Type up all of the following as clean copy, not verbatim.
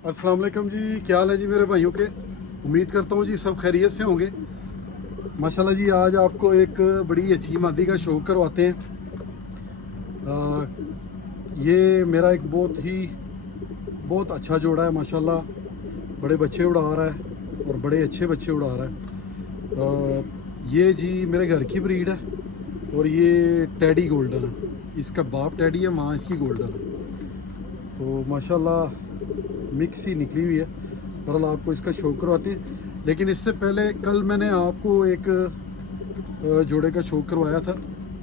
अस्सलाम वालेकुम जी, क्या हाल है जी मेरे भाइयों के। उम्मीद करता हूँ जी सब खैरियत से होंगे। माशाल्लाह जी, आज आपको एक बड़ी अच्छी मादी का शौक करवाते हैं। ये मेरा एक बहुत अच्छा जोड़ा है माशाल्लाह। बड़े बच्चे उड़ा रहा है और बड़े अच्छे बच्चे उड़ा रहा है। ये जी मेरे घर की ब्रीड है और ये टैडी गोल्डन है। इसका बाप टैडी है, माँ इसकी गोल्डन है। तो माशाल्लाह मिक्स ही निकली हुई है। बहरहाल आपको इसका शौक करवाते हैं, लेकिन इससे पहले कल मैंने आपको एक जोड़े का शौक करवाया था,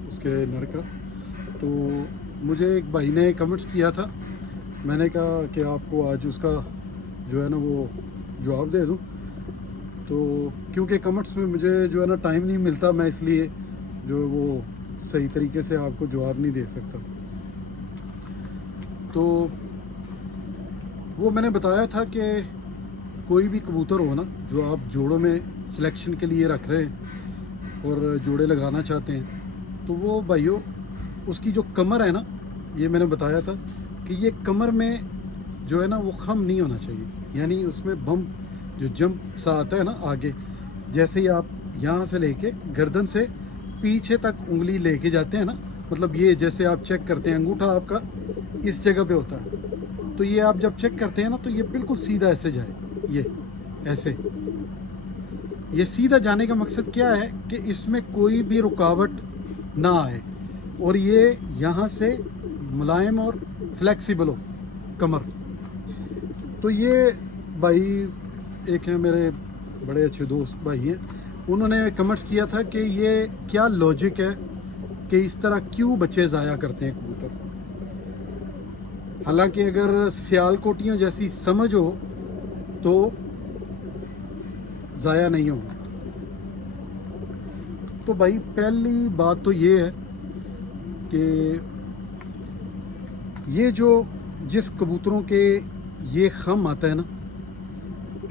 उसके नर का। तो मुझे एक भाई ने कमेंट्स किया था, मैंने कहा कि आपको आज उसका जो है ना वो जवाब दे दूं। तो क्योंकि कमेंट्स में मुझे जो है ना टाइम नहीं मिलता, मैं इसलिए जो है वो सही तरीके से आपको जवाब नहीं दे सकता। तो वो मैंने बताया था कि कोई भी कबूतर हो ना जो आप जोड़ों में सिलेक्शन के लिए रख रहे हैं और जोड़े लगाना चाहते हैं, तो वो भाइयों उसकी जो कमर है ना, ये मैंने बताया था कि ये कमर में जो है ना वो खम नहीं होना चाहिए। यानी उसमें बम जो जंप सा आता है ना आगे, जैसे ही आप यहाँ से लेके गर्दन से पीछे तक उंगली लेके जाते हैं ना, मतलब ये जैसे आप चेक करते हैं अंगूठा आपका इस जगह पे होता है, तो ये आप जब चेक करते हैं ना तो ये बिल्कुल सीधा ऐसे जाए। ये ऐसे, ये सीधा जाने का मकसद क्या है कि इसमें कोई भी रुकावट ना आए और ये यहाँ से मुलायम और फ्लेक्सिबल हो कमर। तो ये भाई एक है मेरे बड़े अच्छे दोस्त भाई हैं, उन्होंने कमेंट्स किया था कि ये क्या लॉजिक है कि इस तरह क्यों बच्चे ज़ाया करते हैं कबूतर। हालांकि अगर सियालकोटियों जैसी समझ हो तो ज़ाया नहीं होगा। तो भाई पहली बात तो ये है कि ये जो जिस कबूतरों के ये खम आता है ना,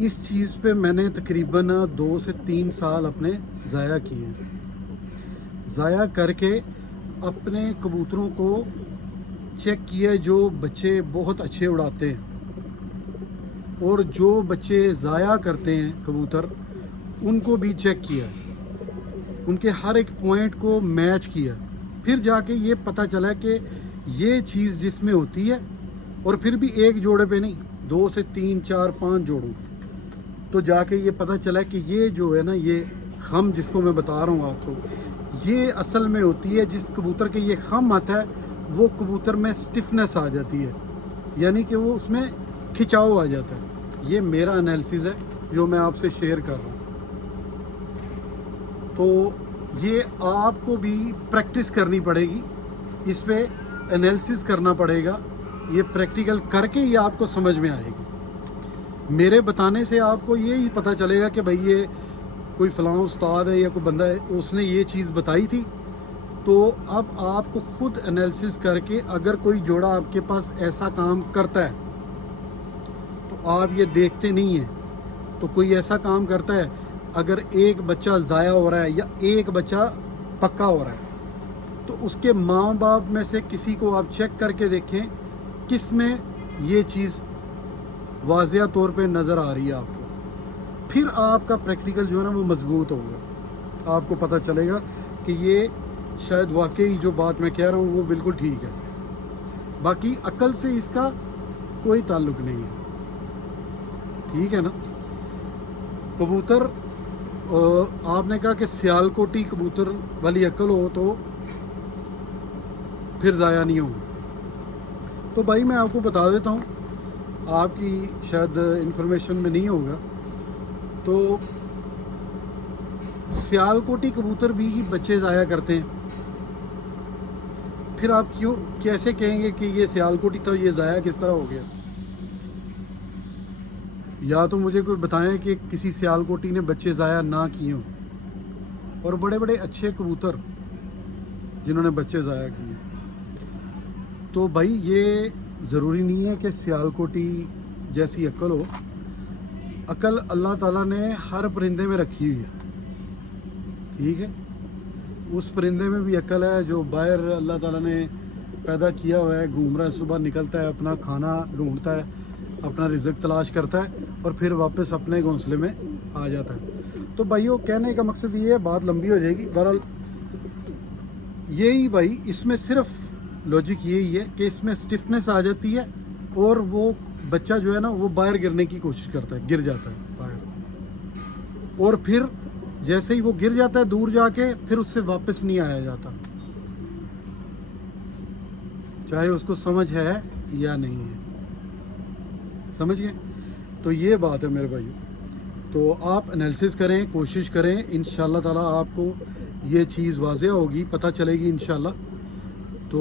इस चीज़ पे मैंने तकरीबन 2 से 3 साल अपने ज़ाया किए हैं। ज़ाया करके अपने कबूतरों को चेक किया, जो बच्चे बहुत अच्छे उड़ाते हैं और जो बच्चे ज़ाया करते हैं कबूतर, उनको भी चेक किया, उनके हर एक पॉइंट को मैच किया। फिर जाके ये पता चला कि ये चीज़ जिसमें होती है, और फिर भी एक जोड़े पे नहीं, 2 से 3 4 5 जोड़ों, तो जाके ये पता चला कि ये जो है ना ये खम जिसको मैं बता रहा हूँ आपको, ये असल में होती है जिस कबूतर के ये खम आता है वो कबूतर में स्टिफनेस आ जाती है, यानी कि वो उसमें खिंचाव आ जाता है। ये मेरा एनालिसिस है जो मैं आपसे शेयर कर रहा हूँ। तो ये आपको भी प्रैक्टिस करनी पड़ेगी, इस पे एनालिसिस करना पड़ेगा, ये प्रैक्टिकल करके ही आपको समझ में आएगी। मेरे बताने से आपको ये ही पता चलेगा कि भाई ये कोई फ़लाँ उस्ताद है या कोई बंदा है उसने ये चीज़ बताई थी। तो अब आपको खुद एनालिसिस करके अगर कोई जोड़ा आपके पास ऐसा काम करता है तो आप ये देखते नहीं हैं, तो कोई ऐसा काम करता है, अगर एक बच्चा ज़ाया हो रहा है या एक बच्चा पक्का हो रहा है, तो उसके माँ बाप में से किसी को आप चेक करके देखें किस में ये चीज़ वाज़िया तौर पे नज़र आ रही है आपको। फिर आपका प्रैक्टिकल जो है ना वो मजबूत होगा, आपको पता चलेगा कि ये शायद वाकई जो बात मैं कह रहा हूँ वो बिल्कुल ठीक है। बाकी अकल से इसका कोई ताल्लुक़ नहीं है, ठीक है ना। कबूतर आपने कहा कि सियालकोटी कबूतर वाली अकल हो तो फिर ज़ाया नहीं होगा। तो भाई मैं आपको बता देता हूँ, आपकी शायद इन्फॉर्मेशन में नहीं होगा, तो सियालकोटी कबूतर भी ही बच्चे ज़ाया करते हैं। फिर आप क्यों कैसे कहेंगे कि ये सियालकोटी था, ये ज़ाया किस तरह हो गया। या तो मुझे कोई बताएं कि किसी सियालकोटी ने बच्चे ज़ाया ना किए हों, और बड़े बड़े अच्छे कबूतर जिन्होंने बच्चे ज़ाया किए। तो भाई ये ज़रूरी नहीं है कि सियालकोटी जैसी अक्ल हो। अक्ल अल्लाह ताला ने हर परिंदे में रखी हुई है, ठीक है। उस परिंदे में भी अक्ल है जो बाहर अल्लाह ताला ने पैदा किया हुआ है, घूम रहा है, सुबह निकलता है, अपना खाना ढूंढता है, अपना रिज़्क तलाश करता है और फिर वापस अपने घोंसले में आ जाता है। तो भाइयों कहने का मकसद ये है, बात लंबी हो जाएगी, बहरहाल यही भाई इसमें सिर्फ लॉजिक यही है कि इसमें स्टिफनेस आ जाती है और वो बच्चा जो है ना वो बाहर गिरने की कोशिश करता है, गिर जाता है बाहर, और फिर जैसे ही वो गिर जाता है दूर जाके फिर उससे वापस नहीं आया जाता, चाहे उसको समझ है या नहीं है। समझ गए? तो ये बात है मेरे भाइयों। तो आप एनालिसिस करें, कोशिश करें, इंशाल्लाह ताला आपको ये चीज़ वाज़ेह होगी, पता चलेगी इंशाल्लाह। तो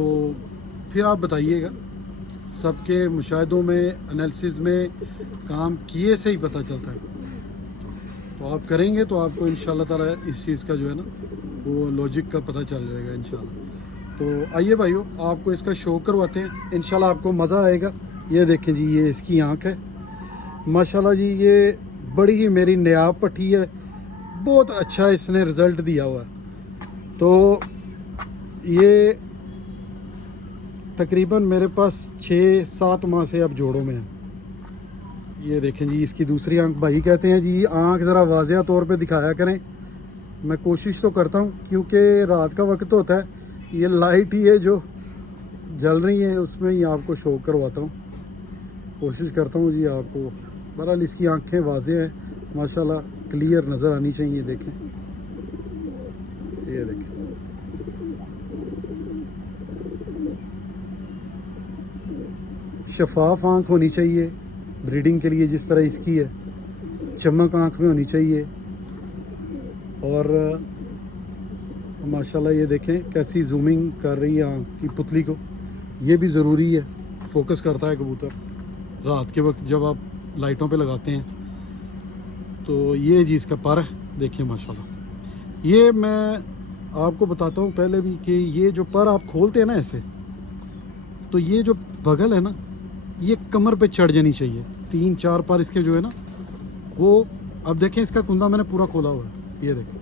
फिर आप बताइएगा, सबके मुशाहिदों में, एनालिसिस में काम किए से ही पता चलता है। तो आप करेंगे तो आपको इंशाल्लाह ताला इस चीज़ का जो है ना वो लॉजिक का पता चल जाएगा इंशाल्लाह। तो आइए भाइयों, आपको इसका शो करवाते हैं, इंशाल्लाह आपको मज़ा आएगा। ये देखें जी, ये इसकी आँख है माशाल्लाह जी, ये बड़ी ही मेरी नायाब पट्टी है, बहुत अच्छा इसने रिज़ल्ट दिया हुआ है। तो ये तकरीबन मेरे पास 6-7 माह से अब जोड़ों में है। ये देखें जी, इसकी दूसरी आंख, भाई कहते हैं जी आंख ज़रा वाज़ेह तौर पे दिखाया करें। मैं कोशिश तो करता हूँ क्योंकि रात का वक्त होता है, ये लाइट ही है जो जल रही है उसमें ही आपको शो करवाता हूँ, कोशिश करता हूँ जी आपको। बहरहाल इसकी आंखें वाज़ेह हैं माशाल्लाह, क्लियर नज़र आनी चाहिए। देखें, ये देखें, शफाफ आँख होनी चाहिए ब्रीडिंग के लिए जिस तरह इसकी है, चमक आँख में होनी चाहिए। और माशाल्लाह ये देखें कैसी जूमिंग कर रही है आँख की पुतली को, ये भी ज़रूरी है, फोकस करता है कबूतर रात के वक्त जब आप लाइटों पे लगाते हैं। तो ये जी इसका पर है, देखिए माशाल्लाह। ये मैं आपको बताता हूँ पहले भी कि ये जो पर आप खोलते हैं ना ऐसे, तो ये जो बगल है ना ये कमर पे चढ़ जानी चाहिए। 3-4 पर इसके जो है ना वो, अब देखें इसका कुंदा मैंने पूरा खोला हुआ है, ये देखें,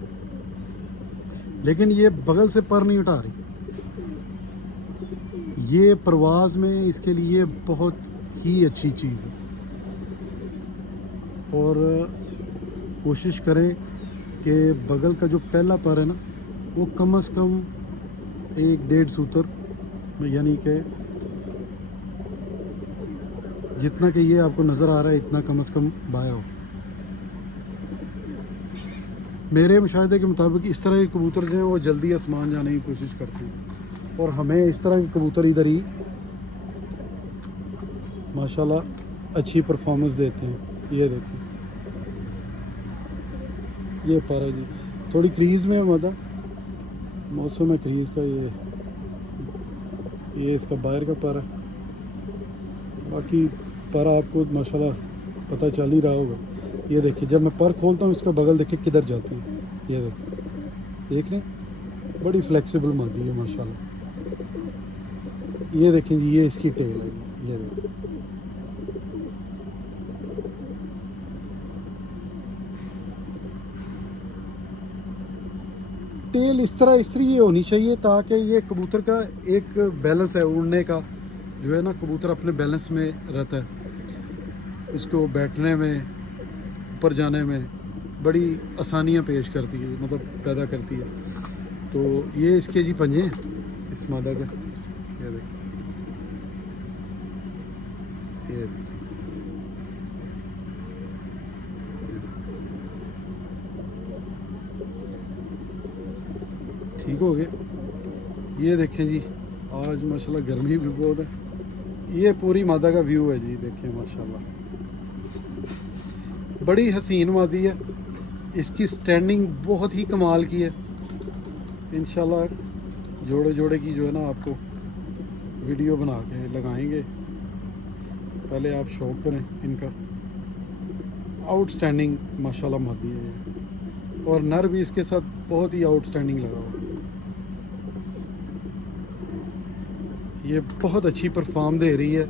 लेकिन ये बगल से पर नहीं उठा रही। ये परवाज़ में इसके लिए बहुत ही अच्छी चीज़ है। और कोशिश करें कि बगल का जो पहला पर है ना वो कम से कम 1-1.5 सूत्र, यानी कि जितना कि ये आपको नज़र आ रहा है इतना कम से कम बाया हो। मेरे मुशाहिदे के मुताबिक इस तरह के कबूतर जो हैं वो जल्दी आसमान जाने की कोशिश करते हैं, और हमें इस तरह के कबूतर इधर ही माशाल्लाह अच्छी परफॉर्मेंस देते हैं। ये देखें, ये पर है जी, थोड़ी क्रीज़ में मतलब मौसम है क्रीज़ का, ये इसका बाहर का पर है। बाकी पर आपको माशाल्लाह पता चल ही रहा होगा। ये देखिए, जब मैं पर खोलता हूँ इसका बगल देखिए किधर जाती है, ये देखिए, देख रहे हैं, बड़ी फ्लेक्सिबल मादी है माशाल्लाह। ये देखें जी, ये इसकी टेल है, ये देखिए, टेल इस तरह इसलिए होनी चाहिए ताकि ये कबूतर का एक बैलेंस है उड़ने का जो है ना, कबूतर अपने बैलेंस में रहता है, उसको बैठने में, ऊपर जाने में बड़ी आसानियाँ पेश करती है, मतलब पैदा करती है। तो ये इसके जी पंजे हैं इस मादा के, ये देखिए, ये देखिए, ठीक हो गए। ये देखें जी, आज माशाल्लाह गर्मी भी बहुत है। ये पूरी मादा का व्यू है जी, देखें माशाल्लाह, बड़ी हसीन मादी है। इसकी स्टैंडिंग बहुत ही कमाल की है। इंशाल्लाह जोड़े जोड़े की जो है ना आपको वीडियो बना के लगाएंगे, पहले आप शौक करें इनका। आउटस्टैंडिंग माशाल्लाह मादी है ये, और नर भी इसके साथ बहुत ही आउटस्टैंडिंग लगा हुआ। ये बहुत अच्छी परफॉर्म दे रही है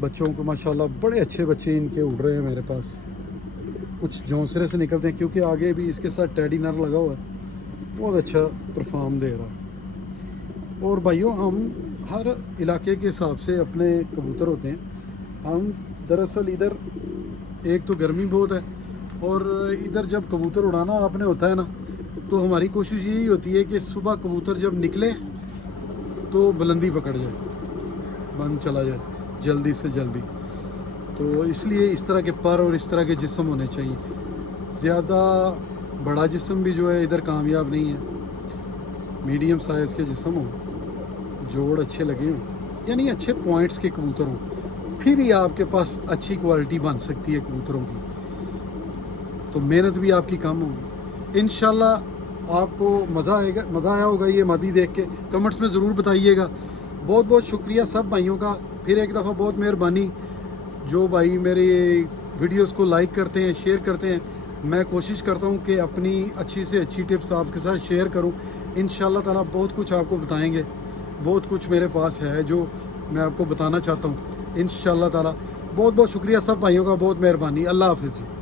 बच्चों को माशाल्लाह, बड़े अच्छे बच्चे इनके उड़ रहे हैं मेरे पास, कुछ झोंसले से निकलते हैं क्योंकि आगे भी इसके साथ टेडी नर लगा हुआ है, बहुत अच्छा परफॉर्म दे रहा है। और भाइयों, हम हर इलाके के हिसाब से अपने कबूतर होते हैं, हम दरअसल इधर एक तो गर्मी बहुत है और इधर जब कबूतर उड़ाना आपने होता है ना, तो हमारी कोशिश यही होती है कि सुबह कबूतर जब निकले तो बुलंदी पकड़ जाए, बंद चला जाए जल्दी से जल्दी। तो इसलिए इस तरह के पर और इस तरह के जिस्म होने चाहिए। ज़्यादा बड़ा जिस्म भी जो है इधर कामयाब नहीं है, मीडियम साइज़ के जिस्म हो, जोड़ अच्छे लगे हों, यानी अच्छे पॉइंट्स के कबूतर हों, फिर ही आपके पास अच्छी क्वालिटी बन सकती है कबूतरों की। तो मेहनत भी आपकी कम होगी। इंशाल्लाह आपको मज़ा आया होगा ये मादी देख के। कमेंट्स में ज़रूर बताइएगा। बहुत बहुत शुक्रिया सब भाइयों का, फिर एक दफ़ा बहुत मेहरबानी जो भाई मेरे वीडियोस को लाइक करते हैं, शेयर करते हैं। मैं कोशिश करता हूँ कि अपनी अच्छी से अच्छी टिप्स आपके साथ शेयर करूँ। इंशाल्लाह ताला बहुत कुछ आपको बताएंगे, बहुत कुछ मेरे पास है जो मैं आपको बताना चाहता हूँ इंशाल्लाह ताला। बहुत बहुत शुक्रिया सब भाइयों का, बहुत मेहरबानी। अल्लाह हाफिज़ जी।